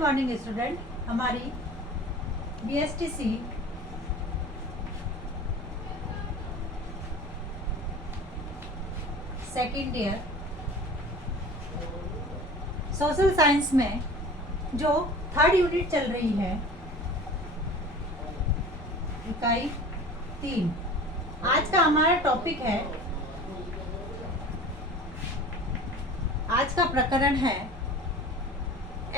Morning student. हमारी BSTC second year social science में जो थर्ड यूनिट चल रही है, इकाई 3, आज का हमारा टॉपिक है, आज का प्रकरण है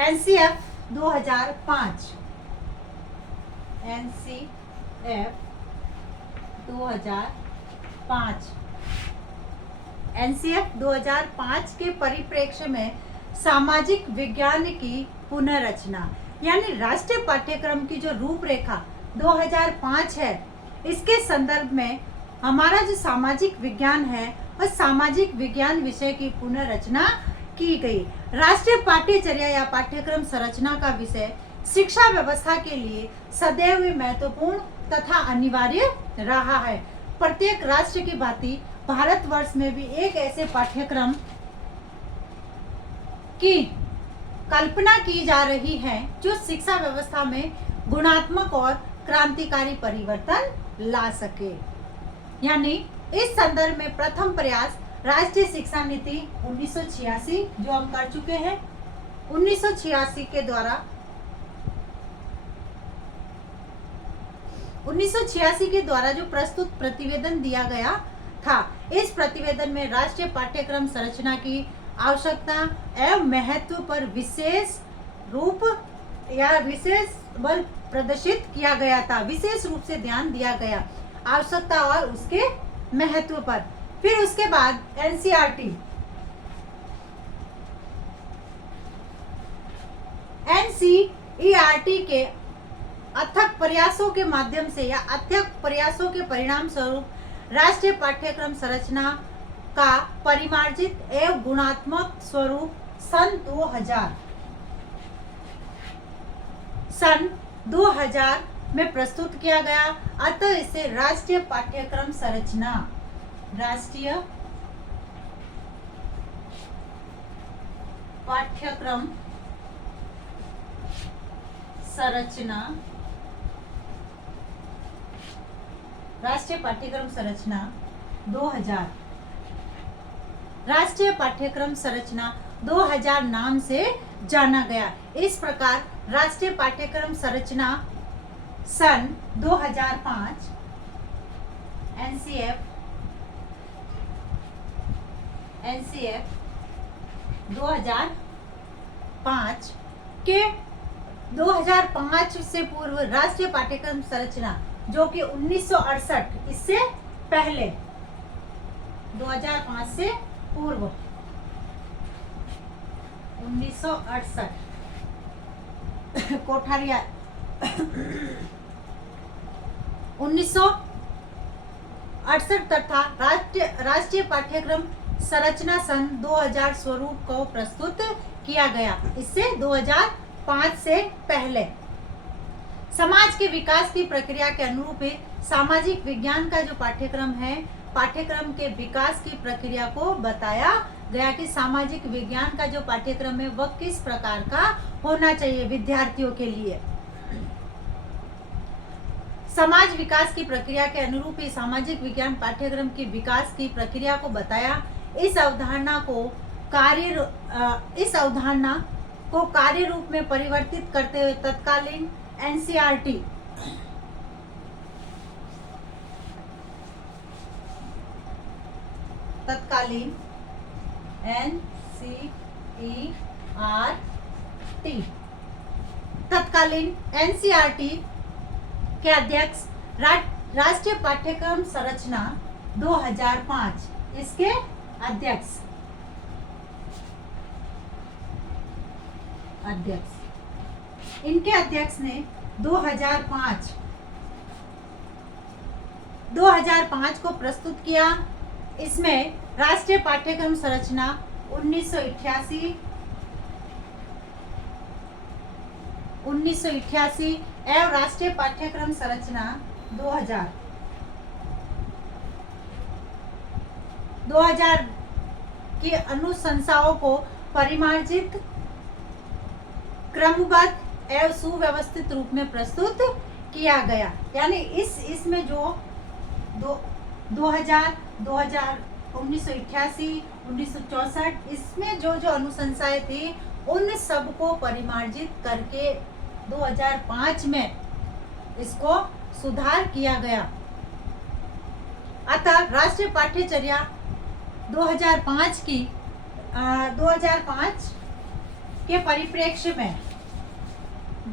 NCF 2005। NCF 2005 NCF 2005 के परिप्रेक्ष्य में सामाजिक विज्ञान की पुनर्रचना, यानी राष्ट्रीय पाठ्यक्रम की जो रूपरेखा 2005 है, इसके संदर्भ में हमारा जो सामाजिक विज्ञान है वह सामाजिक विज्ञान विषय की पुनर्रचना की गई। राष्ट्रीय पाठ्यचर्या या पाठ्यक्रम संरचना का विषय शिक्षा व्यवस्था के लिए सदैव महत्वपूर्ण तथा अनिवार्य रहा है। प्रत्येक राष्ट्र की भांति भारतवर्ष में भी एक ऐसे पाठ्यक्रम की कल्पना की जा रही है जो शिक्षा व्यवस्था में गुणात्मक और क्रांतिकारी परिवर्तन ला सके। यानी इस संदर्भ में प्रथम प्रयास राष्ट्रीय शिक्षा नीति 1986 जो हम कर चुके हैं, 1986 के द्वारा 1986 के द्वारा जो प्रस्तुत प्रतिवेदन दिया गया था, इस प्रतिवेदन में राष्ट्रीय पाठ्यक्रम संरचना की आवश्यकता एवं महत्व पर विशेष रूप या विशेष बल प्रदर्शित किया गया था। विशेष रूप से ध्यान दिया गया आवश्यकता और उसके महत्व पर। फिर उसके बाद NCERT के अथक प्रयासों के माध्यम से या अथक प्रयासों के परिणाम स्वरूप राष्ट्रीय पाठ्यक्रम संरचना का परिमार्जित एवं गुणात्मक स्वरूप सन 2000 में प्रस्तुत किया गया। अतः इसे राष्ट्रीय पाठ्यक्रम संरचना, राष्ट्रीय पाठ्यक्रम संरचना, राष्ट्रीय पाठ्यक्रम संरचना 2000, राष्ट्रीय पाठ्यक्रम संरचना 2000 नाम से जाना गया। इस प्रकार राष्ट्रीय पाठ्यक्रम संरचना सन 2005 NCF 2005 के 2005 से पूर्व राष्ट्रीय पाठ्यक्रम संरचना जो कि 1968, इससे पहले 2005 से पूर्व 1968 कोठारिया 1968 तथा राष्ट्रीय पाठ्यक्रम संरचना सन 2000 स्वरूप को प्रस्तुत किया गया। इससे 2005 से पहले समाज के विकास की प्रक्रिया के अनुरूप सामाजिक विज्ञान का जो पाठ्यक्रम है, पाठ्यक्रम के विकास की प्रक्रिया को बताया गया कि सामाजिक विज्ञान का जो पाठ्यक्रम है वह किस प्रकार का होना चाहिए विद्यार्थियों के लिए। समाज विकास की प्रक्रिया के अनुरूप ही सामाजिक विज्ञान पाठ्यक्रम की विकास की प्रक्रिया को बताया। इस अवधारणा को कार्य रूप में परिवर्तित करते हुए तत्कालीन NCERT के अध्यक्ष राष्ट्रीय पाठ्यक्रम संरचना 2005, इसके अध्यक्ष इनके अध्यक्ष ने 2005 को प्रस्तुत किया। इसमें राष्ट्रीय पाठ्यक्रम संरचना 1988 एवं राष्ट्रीय पाठ्यक्रम संरचना 2000 की अनुशंसाओं को परिमार्जित क्रमबद्ध एवं सुव्यवस्थित रूप में प्रस्तुत किया गया। यानी इसमें जो 2000 1988 1964 इसमें जो जो अनुशंसाएं थी उन सबको परिमार्जित करके 2005 में इसको सुधार किया गया। अतः राष्ट्रीय पाठ्यचर्या 2005 के परिप्रेक्ष्य में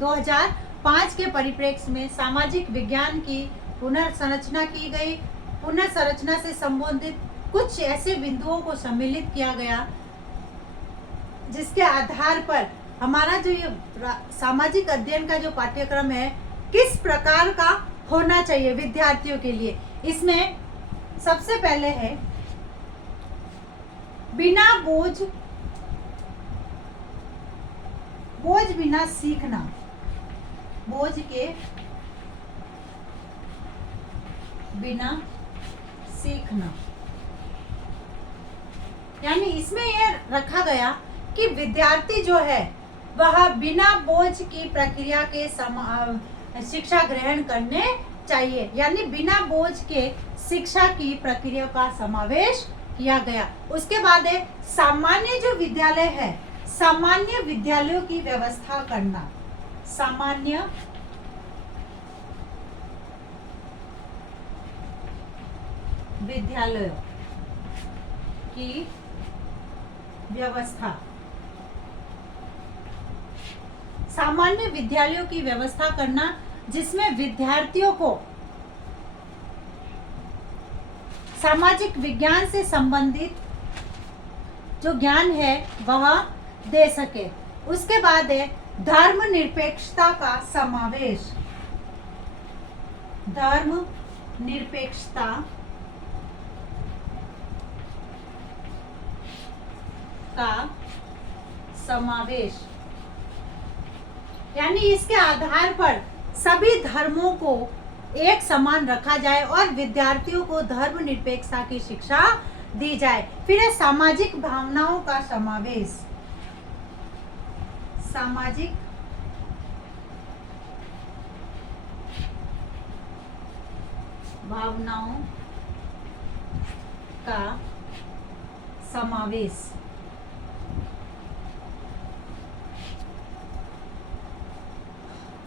2005 के परिप्रेक्ष्य में सामाजिक विज्ञान की पुनर्संरचना की गई। पुनर्संरचना से संबंधित कुछ ऐसे बिंदुओं को सम्मिलित किया गया जिसके आधार पर हमारा जो ये सामाजिक अध्ययन का जो पाठ्यक्रम है किस प्रकार का होना चाहिए विद्यार्थियों के लिए। इसमें सबसे पहले है बिना बोझ बिना सीखना, बोझ के बिना सीखना। यानी इसमें यह रखा गया कि विद्यार्थी जो है वह बिना बोझ की प्रक्रिया के शिक्षा ग्रहण करने चाहिए। यानी बिना बोझ के शिक्षा की प्रक्रिया का समावेश किया गया। उसके बाद है सामान्य जो विद्यालय है, सामान्य विद्यालयों की व्यवस्था करना। सामान्य विद्यालयों की व्यवस्था, सामान्य विद्यालयों की व्यवस्था करना जिसमें विद्यार्थियों को सामाजिक विज्ञान से संबंधित जो ज्ञान है वह दे सके। उसके बाद है धर्मनिरपेक्षता का समावेश। धर्मनिरपेक्षता का समावेश यानी इसके आधार पर सभी धर्मों को एक समान रखा जाए और विद्यार्थियों को धर्मनिरपेक्षता की शिक्षा दी जाए। फिर है सामाजिक भावनाओं का समावेश। सामाजिक भावनाओं का समावेश।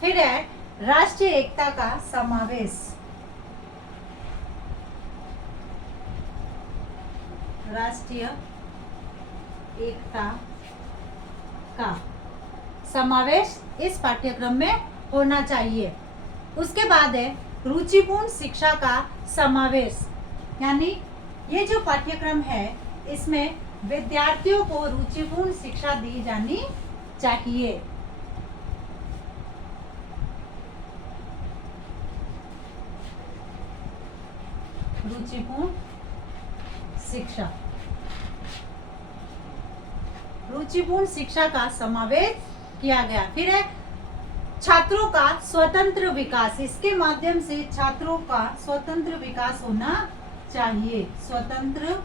फिर है राष्ट्रीय एकता का समावेश। राष्ट्रीय एकता का समावेश इस पाठ्यक्रम में होना चाहिए। उसके बाद है रुचिपूर्ण शिक्षा का समावेश। यानी ये जो पाठ्यक्रम है इसमें विद्यार्थियों को रुचिपूर्ण शिक्षा दी जानी चाहिए। रुचिपूर्ण शिक्षा, रुचिपूर्ण शिक्षा का समावेश किया गया। फिर है छात्रों का स्वतंत्र विकास। इसके माध्यम से छात्रों का स्वतंत्र विकास होना चाहिए। स्वतंत्र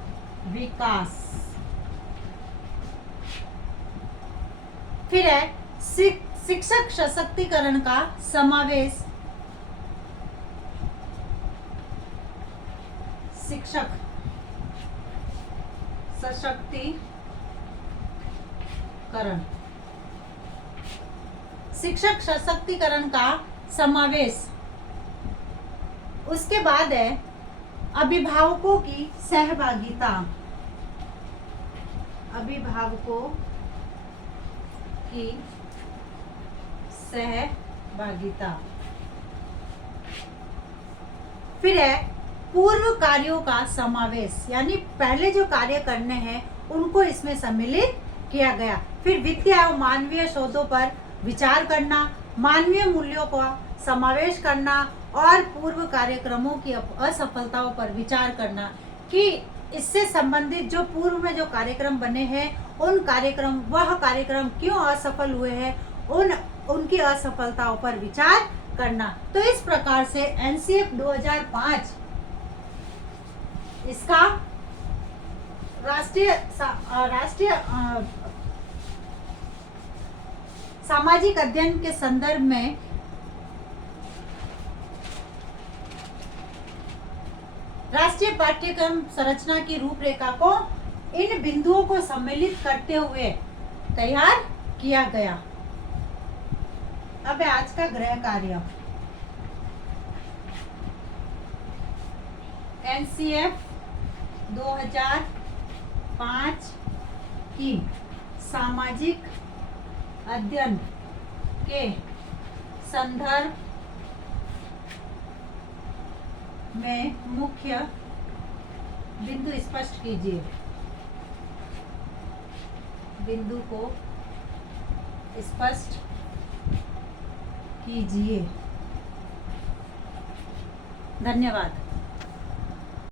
विकास। फिर है शिक्षक सशक्तिकरण का समावेश। शिक्षक सशक्तिकरण, शिक्षक सशक्तिकरण का समावेश। उसके बाद है अभिभावकों की सहभागिता। अभिभावकों की सहभागिता। फिर है पूर्व कार्यों का समावेश। यानी पहले जो कार्य करने हैं उनको इसमें सम्मिलित किया गया। फिर वित्तीय एवं मानवीय शोधों पर विचार करना, मानवीय मूल्यों का समावेश करना और पूर्व कार्यक्रमों की असफलताओं पर विचार करना कि इससे संबंधित जो पूर्व में जो कार्यक्रम बने हैं वह कार्यक्रम क्यों असफल हुए हैं, उनकी असफलताओं पर विचार करना। तो इस प्रकार से एनसीएफ 2005 इसका राष्ट्रीय सामाजिक अध्ययन के संदर्भ में राष्ट्रीय पाठ्यक्रम संरचना की रूपरेखा को इन बिंदुओं को सम्मिलित करते हुए तैयार किया गया। अब है आज का गृह कार्य। एनसीएफ 2005 की सामाजिक अध्ययन के संदर्भ में मुख्य बिंदु स्पष्ट कीजिए। बिंदु को स्पष्ट कीजिए। धन्यवाद।